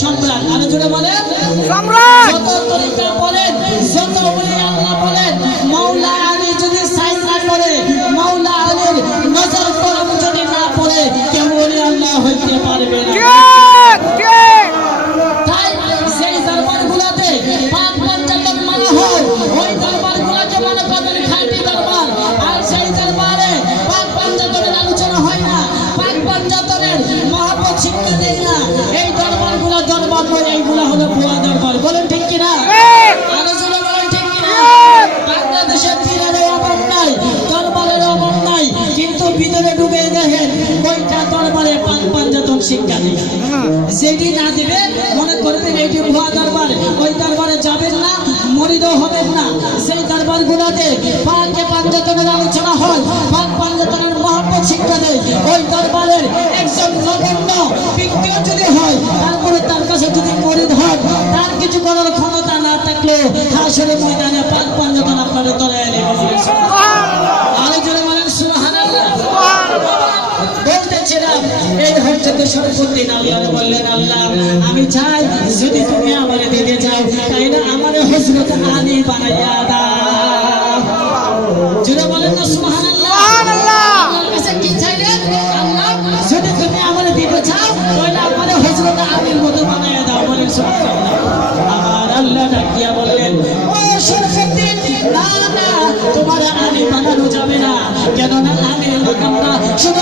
সম্রাট। আরও জোরে বলেন। সম্রাট! যত তরিকা বলেন যত বলি আল্লাহ বলেন মাওলা আলী যদি সাইন না করে মাওলা আলীর নজর করম যদি না পড়ে কেউ বলি আল্লাহ হইতে পারবে না। শিক্ষা। দেয় যেটি না দিবে, মনে করবেন এইটি ভুয়া দরবার। ওই দরবারে যাবেন না, মরিদ হবেন না। সেই দরবার গুলোতে পাঁচে পাঞ্জাতনের আলোচনা হয়। পাঁচ পাঞ্জাতনের মহব্বত শিক্ষা দেয়। ওই দরবারের একজন নগণ্য বিজ্ঞ যদি হয়, তারপরে তার কাছে যদি মরিদ হন তার কিছু করার ক্ষমতা না থাকলেও হাসরের ময়দানে পাঁচ পাঞ্জাতন আপনাদের এই হচ্ছে তো সর্বদিন আল্লাহ বললেন আল্লাহ আমি চাই যদি তুমি আমার দিতে চাও তাই না আমার হজরত আলী বানাইয়া দাও। জুড়ে বলেন না যদি তুমি আমার দিতে চাও তাহলে আমার হজরত আলীর মতো বানাইয়া দাও। বলেন সুবহানাল্লাহ। আমার আল্লাহ ডাক বললেন ও সরফুদ্দিন না না তোমার আলী বানানো যাবে না। কেননা আলীর শুধু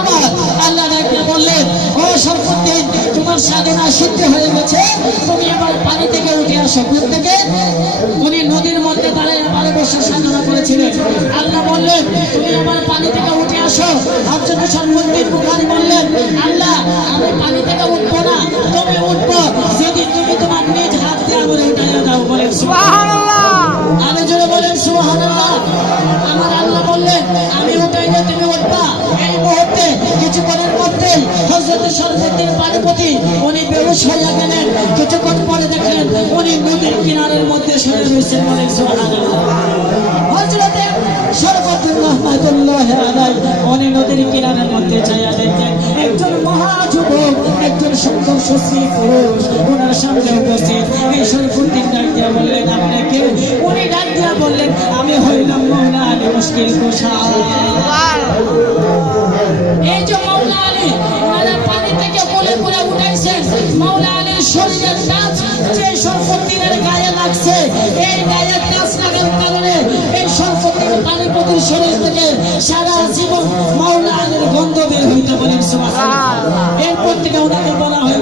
আমার আল্লাহ ডাকতে বললেন ও সরফুদ্দিন তোমার সাধনা সিদ্ধ হয়ে গেছে। তুমি আবার পানি থেকে উঠে আসো। থেকে উনি নদীর মধ্যে দাঁড়িয়ে বছর সাধনা করেছিলেন আল্লাহ বললেন তুমি আবার পানি থেকে উঠে আসো। হজরত সরফুদ্দিন বুখারী বললেন আল্লাহ আমি পানি থেকে উঠবো না তুমি উঠবো। যদি তুমি তোমার নিজ হাত দিয়ে আমার উঠাইয়া দাও বলেন সুবহানাল্লাহ। উনি বেহুশ গেলেন কিছুক্ষণ পরে দেখলেন উনি নদীর কিনারের মধ্যে শুয়ে রয়েছেন বলেন সুবহানাল্লাহ। হযরতে রহমাতুল্লাহ আলাই উনি নদীর কিনারের মধ্যে ছায়া দেখলেন। একজন মহা যুবক একজন সুন্দর সুশ্রী পুরুষ ওনার সামনে উপস্থিত। এই সরফুদ্দিন ডাক দিয়া বললেন আপনি কে? উনি ডাক দিয়া বললেন আমি হইলাম মৌলা আলী মুশকিল কুশাল এই যে শরীরের যে গায়ে লাগছে এই গায়ে লাগার কারণে এই শরীর থেকে সারা জীবন আলীর গন্ধ বের হইতে বলেন এরপর থেকে ওনাকে বলা হয়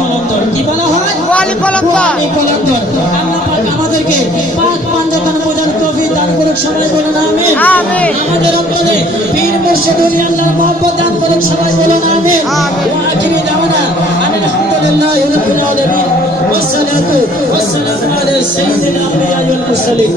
কলন্দর। কি বলা হয়? কলন্দর। কলন্দর। আল্লাহ পাক আমাদেরকে পাক পাঞ্জাতন বোঝার তৌফিক দান করুক সবাই বলুন আমিন। আমাদের অন্তরে পীর মুর্শিদ ওলি আল্লাহর মহব্বত দান করুক সবাই বলুন আমিন আমিন। ওয়া আখিরি দাওয়ানা আলহামদুলিল্লাহি রাব্বিল আলামিন والصلاة والسلام على سيد الأنبياء والمرسلين